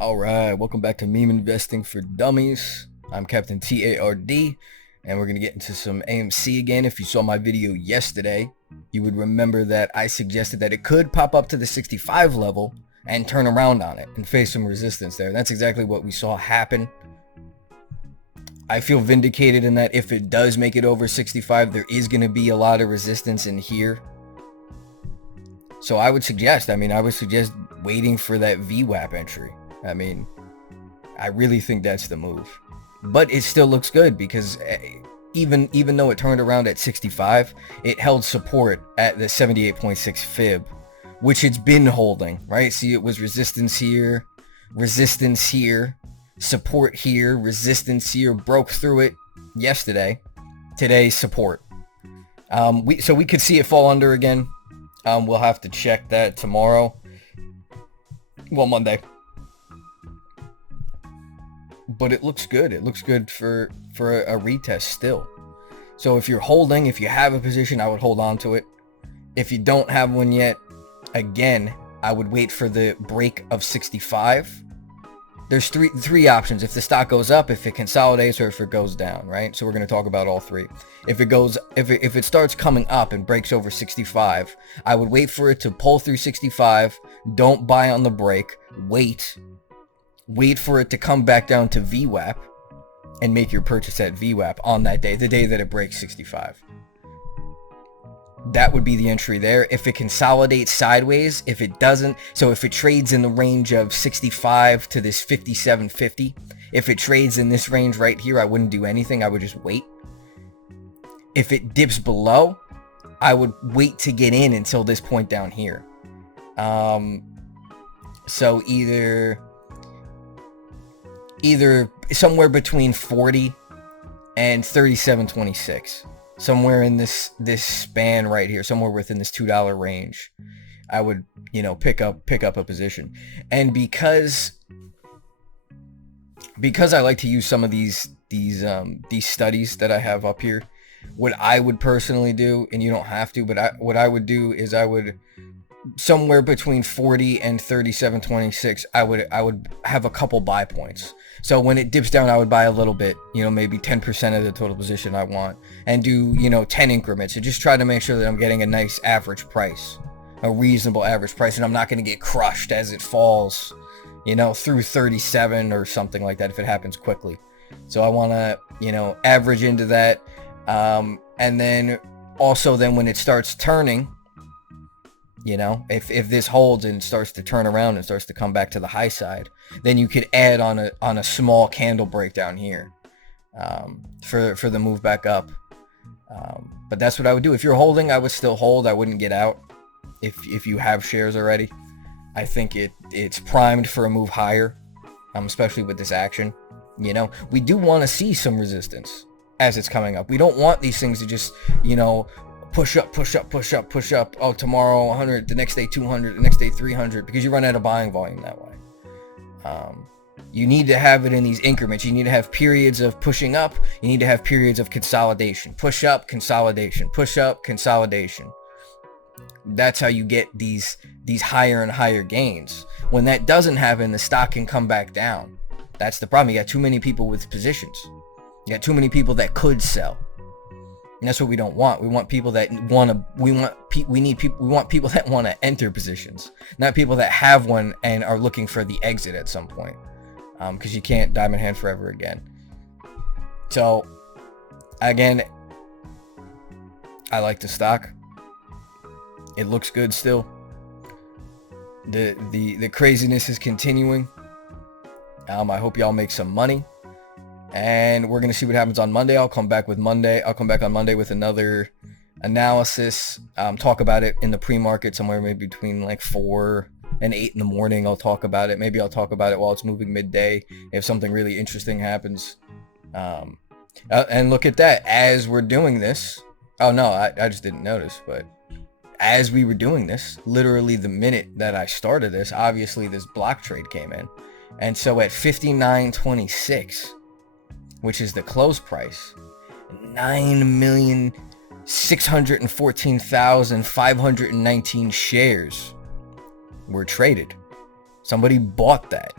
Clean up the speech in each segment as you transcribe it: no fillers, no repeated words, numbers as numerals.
All right, welcome back to Meme Investing for Dummies. I'm Captain TARD, and we're going to get into some AMC again. If you saw my video yesterday, you would remember that I suggested that it could pop up to the 65 level and turn around on it and face some resistance there. And that's exactly what we saw happen. I feel vindicated in that if it does make it over 65, there is going to be a lot of resistance in here. So I would suggest waiting for that VWAP entry. I really think that's the move. But it still looks good because even though it turned around at 65, it held support at the 78.6 fib, which it's been holding, right? See, it was resistance here, support here, resistance here, broke through it yesterday. Today, support. So we could see it fall under again. We'll have to check that tomorrow. Well, Monday. But it looks good. It looks good for a retest still. So if you're holding, if you have a position, I would hold on to it. If you don't have one yet, again, I would wait for the break of 65. There's three options. If the stock goes up, if it consolidates, or if it goes down, right? So we're going to talk about all three. If it starts coming up and breaks over 65, I would wait for it to pull through 65. Don't buy on the break. Wait for it to come back down to VWAP and make your purchase at VWAP on that day, the day that it breaks 65. That would be the entry there. If it consolidates sideways, if it doesn't, so if it trades in the range of 65 to this 57.50, if it trades in this range right here, I wouldn't do anything. I would just wait. If it dips below, I would wait to get in until this point down here. So either somewhere between 40 and 37.26. Somewhere in this span right here, somewhere within this $2 range, I would, pick up a position. And because I like to use some of these studies that I have up here, what I would personally do, and you don't have to, but what I would do is I would somewhere between 40 and 37.26, I would have a couple buy points. So when it dips down, I would buy a little bit, maybe 10% of the total position I want, and do 10 increments, and just try to make sure that I'm getting a nice average price, a reasonable average price, and I'm not going to get crushed as it falls, through 37 or something like that if it happens quickly. So I want to, average into that, and then also when it starts turning, if this holds and starts to turn around and starts to come back to the high side, then you could add on a small candle breakdown here for the move back up. But that's what I would do. If you're holding, I would still hold. I wouldn't get out if you have shares already. I think it's primed for a move higher, especially with this action. We do want to see some resistance as it's coming up. We don't want these things to just, push up. Oh, tomorrow 100, the next day 200, the next day 300, because you run out of buying volume that way. You need to have it in these increments. You need to have periods of pushing up. You need to have periods of consolidation. Push up, consolidation. Push up, consolidation. That's how you get these higher and higher gains. When that doesn't happen, the stock can come back down. That's the problem. You got too many people with positions. You got too many people that could sell. And that's what we don't want. We want people that we want people that want to enter positions, not people that have one and are looking for the exit at some point. Because you can't diamond hand forever again. So, again, I like the stock. It looks good still. The craziness is continuing. I hope y'all make some money. And we're going to see what happens on Monday. I'll come back on Monday with another analysis. Talk about it in the pre-market somewhere maybe between like 4 and 8 in the morning. I'll talk about it. Maybe I'll talk about it while it's moving midday if something really interesting happens. And look at that. As we're doing this. Oh, no, I just didn't notice. But as we were doing this, literally the minute that I started this, obviously this block trade came in. And so at 59.26... which is the close price, 9,614,519 shares were traded. Somebody bought that.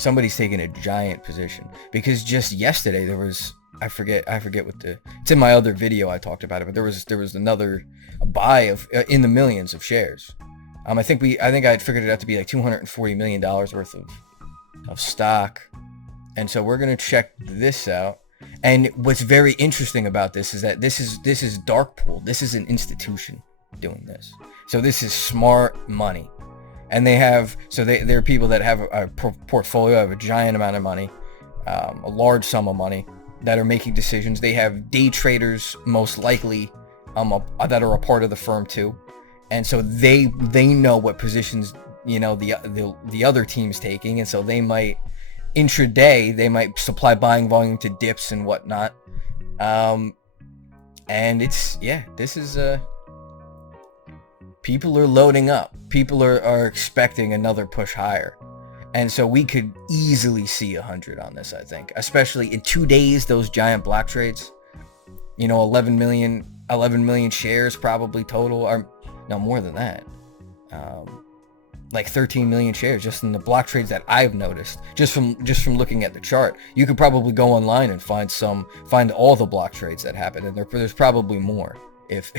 somebody's taking a giant position, because just yesterday there was, I forget what it's in my other video I talked about it, but there was another buy of in the millions of shares. I think I had figured it out to be like $240 million worth of stock. And so we're going to check this out. And what's very interesting about this is that this is dark pool. This is an institution doing this. So this is smart money. And there are people that have a portfolio, have a giant amount of money, a large sum of money, that are making decisions. They have day traders, most likely, that are a part of the firm too. And so they know what positions, the other team's taking. And so they might, intraday, they might supply buying volume to dips and whatnot. And this is people are loading up. People are expecting another push higher. And so we could easily see 100 on this, I think. Especially in 2 days, those giant block trades. 11 million shares probably total. Or no, more than that. Like 13 million shares just in the block trades that I've noticed. Just from looking at the chart. You could probably go online and find all the block trades that happened. And there's probably more. If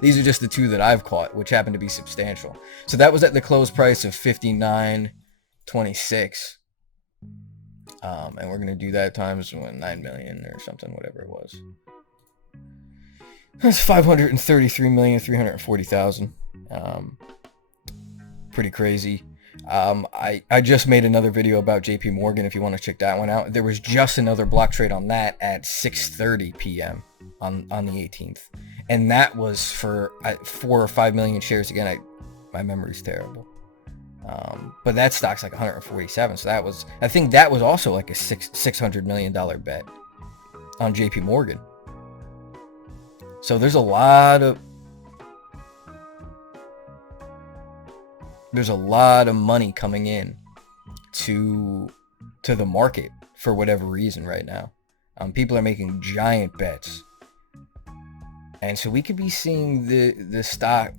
these are just the 2 that I've caught, which happen to be substantial. So that was at the close price of 59.26, and we're gonna do that times 9 million or something, whatever it was. That's 533,340,000. Pretty crazy. I just made another video about JP Morgan. If you want to check that one out, there was just another block trade on that at 6:30 p.m. on the 18th, and that was for 4 or 5 million shares. Again, my memory's terrible. But that stock's like 147. So I think that was also like a $600 million bet on JP Morgan. So there's a lot of money coming in to the market for whatever reason right now. People are making giant bets. And so we could be seeing the stock,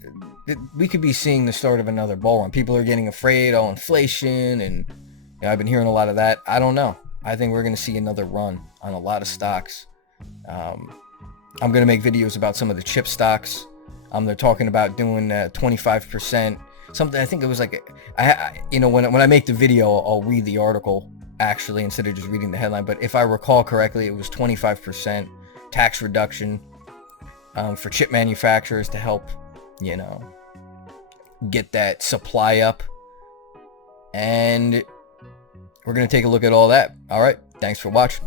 we could be seeing the start of another bull run. People are getting afraid, inflation, and I've been hearing a lot of that. I don't know. I think we're going to see another run on a lot of stocks. I'm going to make videos about some of the chip stocks. They're talking about doing 25%. Something, I think it was like, when I make the video, I'll read the article actually instead of just reading the headline. But if I recall correctly, it was 25% tax reduction for chip manufacturers to help, get that supply up. And we're going to take a look at all that. All right. Thanks for watching.